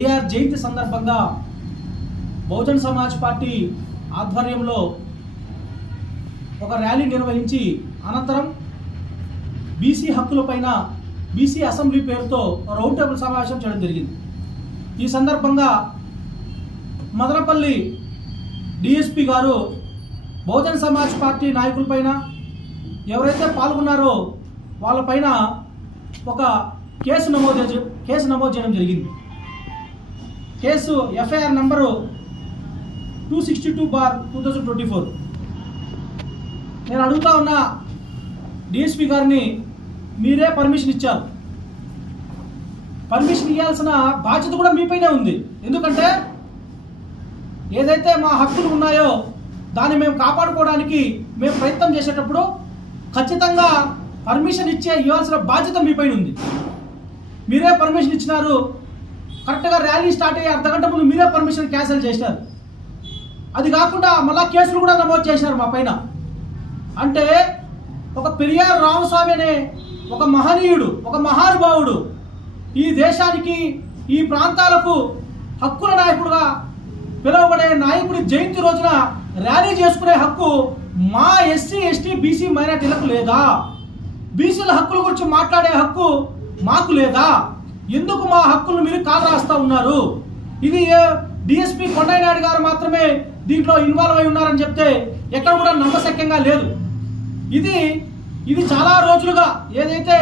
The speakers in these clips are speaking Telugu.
కేఆర్ జయంతి సందర్భంగా బహుజన్ సమాజ్ పార్టీ ఆధ్వర్యంలో ఒక ర్యాలీ నిర్వహించి అనంతరం బీసీ హక్కులపైన బీసీ అసెంబ్లీ పేరుతో రౌండ్ టేబుల్ సమావేశం చేయడం జరిగింది. ఈ సందర్భంగా మదనపల్లి డిఎస్పి గారు బహుజన్ సమాజ్ పార్టీ నాయకులపైన ఎవరైతే పాల్గొన్నారో వాళ్ళపైన ఒక కేసు నమోదు కేసు నమోదు చేయడం జరిగింది. Case FIR number two sixty two bar two thousand twenty four. నేను అడుగుతా ఉన్న డిఎస్పి గారిని మీరే పర్మిషన్ ఇచ్చారు. పర్మిషన్ ఇవ్వాల్సిన బాధ్యత కూడా మీపైనే ఉంది. ఎందుకంటే ఏదైతే మా హక్కులు ఉన్నాయో దాన్ని మేము కాపాడుకోవడానికి మేము ప్రయత్నం చేసేటప్పుడు ఖచ్చితంగా పర్మిషన్ ఇచ్చే ఇవ్వాల్సిన బాధ్యత మీపైన ఉంది. మీరే పర్మిషన్ ఇచ్చినారు కరెక్ట్గా ర్యాలీ స్టార్ట్ అయ్యే అర్ధగంట ముందు మీరే పర్మిషన్ క్యాన్సిల్ చేశారు అది కాకుండా మళ్ళా కేసులు కూడా నమోదు చేశారు మా పైన. అంటే ఒక పెరియార్ రామస్వామి అనే ఒక మహనీయుడు ఒక మహానుభావుడు ఈ దేశానికి ఈ ప్రాంతాలకు హక్కుల నాయకుడుగా పిలువబడే నాయకుడి జయంతి రోజున ర్యాలీ చేసుకునే హక్కు మా ఎస్సీ ఎస్టీ బీసీ మైనార్టీలకు లేదా? బీసీల హక్కుల గురించి మాట్లాడే హక్కు మాకు లేదా? ఎందుకు మా హక్కులు మీరు కాలు రాస్తా ఉన్నారు? ఇది డిఎస్పీ కొండయ్యనాయుడు గారు మాత్రమే దీంట్లో ఇన్వాల్వ్ అయి ఉన్నారని చెప్తే ఎక్కడ కూడా నమ్మశక్యంగా లేదు. ఇది ఇది చాలా రోజులుగా ఏదైతే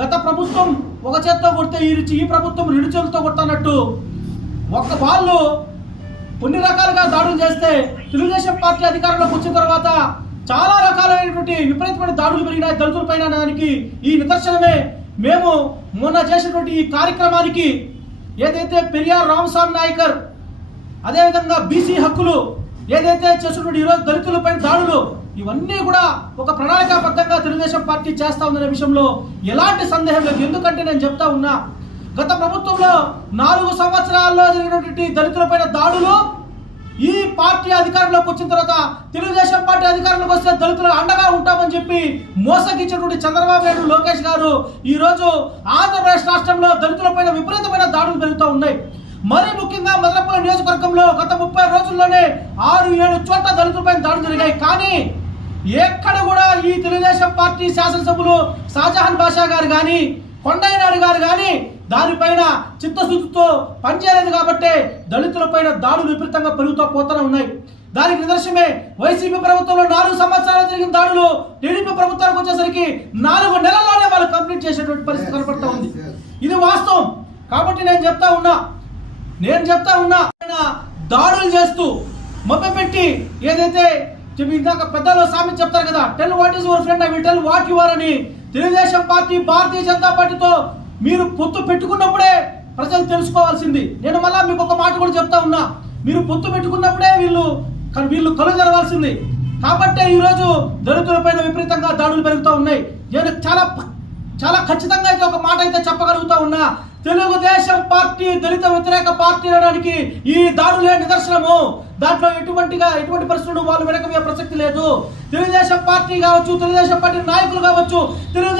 గత ప్రభుత్వం ఒక చేత్తో కొడితే ఈ ఈ ప్రభుత్వం రెండు చేతులతో కొట్టనట్టు ఒక్క వాళ్ళు కొన్ని రకాలుగా దాడులు చేస్తే తెలుగుదేశం పార్టీ అధికారంలోకి వచ్చిన తర్వాత చాలా రకాలైనటువంటి విపరీతమైన దాడులు పెరిగినాయి దళితులపైన దానికి ఈ నిదర్శనమే మేము మొన్న చేసినటువంటి ఈ కార్యక్రమానికి ఏదైతే పెరియార్ రామస్వామి నాయకర్ అదేవిధంగా బీసీ హక్కులు ఏదైతే చేస్తున్నటువంటి ఈరోజు దళితులపైన దాడులు ఇవన్నీ కూడా ఒక ప్రణాళికాబద్ధంగా తెలుగుదేశం పార్టీ చేస్తా ఉందనే విషయంలో ఎలాంటి సందేహం లేదు. ఎందుకంటే నేను చెప్తా ఉన్నా గత ప్రభుత్వంలో నాలుగు సంవత్సరాల్లో జరిగినటువంటి దళితులపైన దాడులు ఈ పార్టీ అధికారంలోకి వచ్చిన తర్వాత తెలుగుదేశం పార్టీ అధికారంలోకి వస్తే దళితులు అండగా ఉంటామని చెప్పి మోసగించినటువంటి చంద్రబాబు నాయుడు లోకేష్ గారు ఈరోజు ఆంధ్రప్రదేశ్ రాష్ట్రంలో దళితులపైన విపరీతమైన దాడులు పెరుగుతూ ఉన్నాయి. మరీ ముఖ్యంగా మదనపల్లి నియోజకవర్గంలో గత ముప్పై రోజుల్లోనే ఆరు ఏడు చోట్ల దళితులపైన దాడులు జరిగాయి. కానీ ఎక్కడ కూడా ఈ తెలుగుదేశం పార్టీ శాసనసభ్యులు షాజహాన్ బాషా గారు కానీ కొండయ్య నాయుడు గారు కానీ దానిపైన చిత్తశుద్ధితో పనిచేయలేదు కాబట్టే దళితులపైన దాడులు విపరీతంగా పెరుగుతూ పోతూనే ఉన్నాయి. దానికి నిదర్శనమే వైసీపీ ప్రభుత్వంలో నాలుగు సంవత్సరాలు జరిగిన దాడులు టీడీపీ ప్రభుత్వానికి వచ్చేసరికి నాలుగు నెలల్లోనే వాళ్ళు కంప్లీట్ చేసేటువంటి పరిస్థితి కనపడతా ఉంది. ఇది వాస్తవం. కాబట్టి నేను చెప్తా ఉన్నా నేను చెప్తా ఉన్నా దాడులు చేస్తూ మభ్యపెట్టి ఏదైతే ఇందాక పెద్దలు సామెత చెప్తారు కదా tell what is your friend I will tell what you are అని తెలుగుదేశం పార్టీ భారతీయ జనతా పార్టీతో మీరు పొత్తు పెట్టుకున్నప్పుడే ప్రజలు తెలుసుకోవాల్సింది. నేను మళ్ళీ మీకు ఒక మాట కూడా చెప్తా ఉన్నా. మీరు పొత్తు పెట్టుకున్నప్పుడే వీళ్ళు వీళ్ళు కలు జరగాల్సింది కాబట్టే ఈరోజు దళితులపైన విపరీతంగా దాడులు పెరుగుతూ ఉన్నాయి. నేను చాలా చాలా ఖచ్చితంగా అయితే ఒక మాట అయితే చెప్పగలుగుతా ఉన్నా. తెలుగుదేశం పార్టీ దళిత వ్యతిరేక పార్టీ అనడానికి ఈ దాడులే నిదర్శనము. దాంట్లో ఎటువంటిగా ఎటువంటి పరిస్థితులు వాళ్ళు వెనకమే ప్రసక్తి లేదు. తెలుగుదేశం పార్టీ కావచ్చు తెలుగుదేశం పార్టీ నాయకులు కావచ్చు తెలుగుదేశం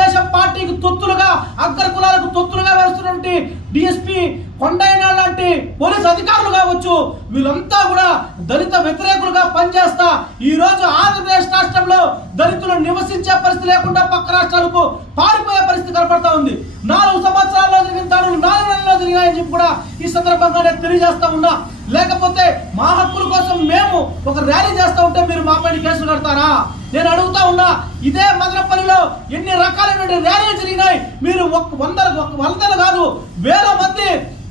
పార్టీకి తొత్తులుగా అగ్ర కులాలకు తొత్తులుగా వేస్తున్నటువంటి డిఎస్పి కొండైన లాంటి పోలీస్ అధికారులు కావచ్చు వీళ్ళంతా కూడా దళిత వ్యతిరేకులుగా పనిచేస్తా ఈ రోజు ఆంధ్రప్రదేశ్ రాష్ట్రంలో దళితులు నివసించే పరిస్థితి లేకుండా పక్క రాష్ట్రాలకు పారిపోయే పరిస్థితి కనపడతా ఉంది. నాలుగు సంవత్సరాల్లో జరిగిన దాడులు నాలుగు నెలల్లో జరిగాయని చెప్పి కూడా ఈ సందర్భంగా నేను తెలియజేస్తా ఉన్నా. లేకపోతే మా హక్కుల కోసం మేము ఒక ర్యాలీ చేస్తూ ఉంటే మీరు మాపై కేసులు కడతారా? నేను అడుగుతా ఉన్నా ఇదే మదనపల్లిలో ఎన్ని రకాలైన ర్యాలీలు జరిగినాయి? మీరు ఒక వందల ఒక వందలు కాదు వేల మంది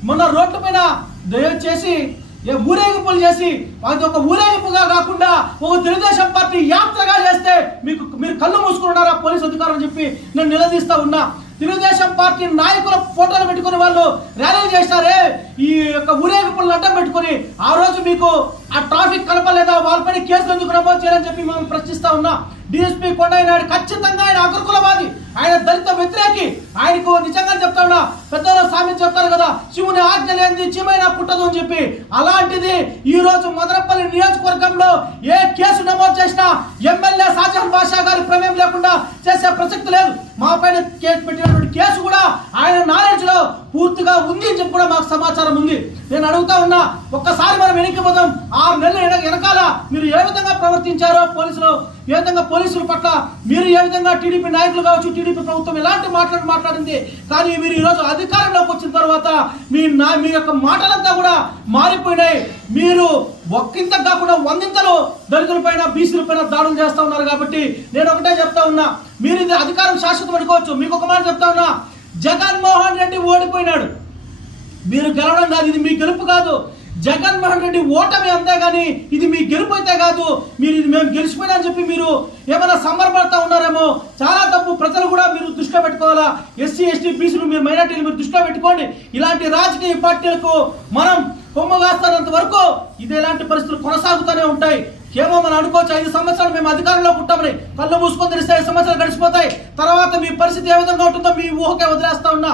మొన్న రోడ్ల పైన దయచేసి ఏ ఊరేగింపులు చేసి అది ఒక ఊరేగింపుగా కాకుండా ఒక తెలుగుదేశం పార్టీ యాత్రగా చేస్తే మీకు మీరు కళ్ళు మూసుకున్నారా పోలీస్ అధికారులు చెప్పి నేను నిలదీస్తా ఉన్నా. తెలుగుదేశం పార్టీ నాయకుల ఫోటోలు పెట్టుకుని వాళ్ళు ర్యాలీలు చేశారే ఈ యొక్క ఊరేగింపులను అడ్డం పెట్టుకుని ఆ రోజు మీకు ఆ ట్రాఫిక్ కలపలేదా? వాళ్ళపైన కేసులు ఎందుకు నమోదు చేయాలని చెప్పి మేము ప్రశ్నిస్తా ఉన్నా. డిఎస్పీ కొండయ్యనాయుడు ఖచ్చితంగా ఆయన అగ్రకులవాది. ఆయన దళిత వ్యతిరేకి. ఆయనకు నిజంగా చెప్తాడా ఉన్నా స్వామి చెప్తారు కదా శివుని ఆజ్ఞ లేనిది చీమైన పుట్టదు అని చెప్పి. అలాంటిది ఈ రోజు మదనపల్లి నియోజకవర్గంలో ఏ కేసు నమోదు చేసినా ఎమ్మెల్యే షాజహాన్ బాషా గారి ప్రమేయం లేకుండా చేసే ప్రసక్తి లేదు. మా పైన కేసు పెట్టినటువంటి కేసు కూడా ఆయన నాలెడ్జ్లో పూర్తిగా ఉంది అని చెప్పి కూడా మాకు సమాచారం ఉంది. నేను అడుగుతా ఉన్నా ఒక్కసారి మనం వెనక్కి పోదాం. ఆరు నెలలు వెనకాల మీరు ఏ విధంగా ప్రవర్తించారో పోలీసులు ఏ విధంగా పోలీసుల పట్ల మీరు ఏ విధంగా టీడీపీ నాయకులు కావచ్చు టీడీపీ ప్రభుత్వం ఎలాంటి మాట్లాడి మాట్లాడింది? కానీ మీరు ఈరోజు అధికారంలోకి వచ్చిన తర్వాత మీ నా మీ యొక్క మాటలంతా కూడా మారిపోయినాయి. మీరు ఒక్కింత కాకుండా వందింతలు దళితులపైన పైన బీసీల పైన దాడులు చేస్తూ ఉన్నారు కాబట్టి నేను ఒకటే చెప్తా ఉన్నా. మీరు ఇది అధికారం శాశ్వతం అనుకోవచ్చు. మీకు ఒక మాట చెప్తా ఉన్నా. జగన్మోహన్ రెడ్డి ఓడిపోయినాడు. మీరు గెలవడం కాదు ఇది మీ గెలుపు కాదు. జగన్మోహన్ రెడ్డి ఓటమి అంతే కానీ ఇది మీ గెలుపు అయితే కాదు. మీరు ఇది మేము గెలిచిపోయినా చెప్పి మీరు ఏమైనా సంబరపడతా ఉన్నారేమో? చాలా తప్పు. ప్రజలు కూడా మీరు దృష్టిలో పెట్టుకోవాలా? ఎస్సీ ఎస్టీ బీసీలు మీరు మైనార్టీలు మీరు దృష్టిలో పెట్టుకోండి. ఇలాంటి రాజకీయ పార్టీలకు మనం కొమ్మగాస్తున్నంత వరకు ఇది ఇలాంటి పరిస్థితులు కొనసాగుతూనే ఉంటాయి. ఏమో మనం అనుకోవచ్చు ఐదు సంవత్సరాలు మేము అధికారంలో ఉంటామని కళ్ళు మూసుకొని తెలిస్తే ఐదు సంవత్సరాలు గడిచిపోతాయి. తర్వాత మీ పరిస్థితి ఏ విధంగా ఉంటుందో మీ ఊహకే వదిలేస్తా ఉన్నా.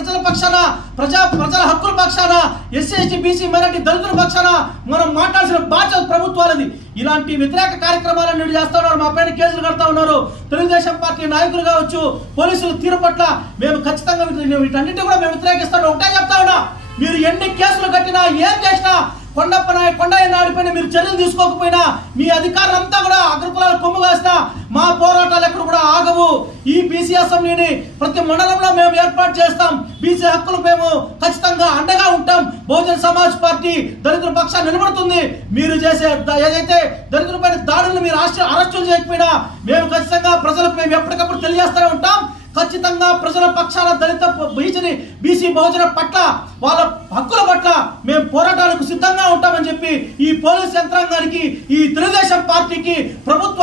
ప్రజల పక్షాన ప్రజా ప్రజల హక్కుల పక్షాన ఎస్సీ ఎస్టీ బీసీ మైనార్టీ దళితుల పక్షాన మనం మాట్లాడాల్సిన బాధ్యత ప్రభుత్వాలది. ఇలాంటి వ్యతిరేక కార్యక్రమాలను మీరు చేస్తా ఉన్నారు. మా పైన కేసులు కడతా ఉన్నారు. తెలుగుదేశం పార్టీ నాయకులు కావచ్చు పోలీసులు తీరు పట్ల మేము ఖచ్చితంగా వీటన్నిటి కూడా మేము వ్యతిరేకిస్తాం ఒకటే చెప్తా ఉన్నా. మీరు ఎన్ని కేసులు కట్టినా ఏం చేసినా కొండప్ప నాయ కొండయ్య నాయుడిపైన మీరు చర్యలు తీసుకోకపోయినా మీ అధికారులు అంతా కూడా అగ్రకులాల కొమ్ము కాసినా మా పోరాటాలు ఎక్కడ కూడా ఆగవు. ఈ బీసీ అసెంబ్లీని ప్రతి మండలంలో మేము ఏర్పాటు చేస్తాం. బీసీ హక్కులు మేము ఖచ్చితంగా అండగా ఉంటాం. బహుజన్ సమాజ్ పార్టీ దళితుల పక్షాన్ని నిలబడుతుంది. మీరు చేసే ఏదైతే దళితులపైన దాడులను మీరు అరెస్టులు చేయకపోయినా మేము ఖచ్చితంగా ప్రజలకు మేము ఎప్పటికప్పుడు తెలియజేస్తూనే ఉంటాం. ఖచ్చితంగా ప్రజల పక్షాన దళిత బీసీని బీసీ బహుజన పట్ల వాళ్ళ హక్కుల పట్ల మేము పోరాటాలకు సిద్ధంగా ఉంటామని చెప్పి ఈ పోలీస్ యంత్రాంగానికి ఈ తెలుగుదేశం పార్టీకి ప్రభుత్వ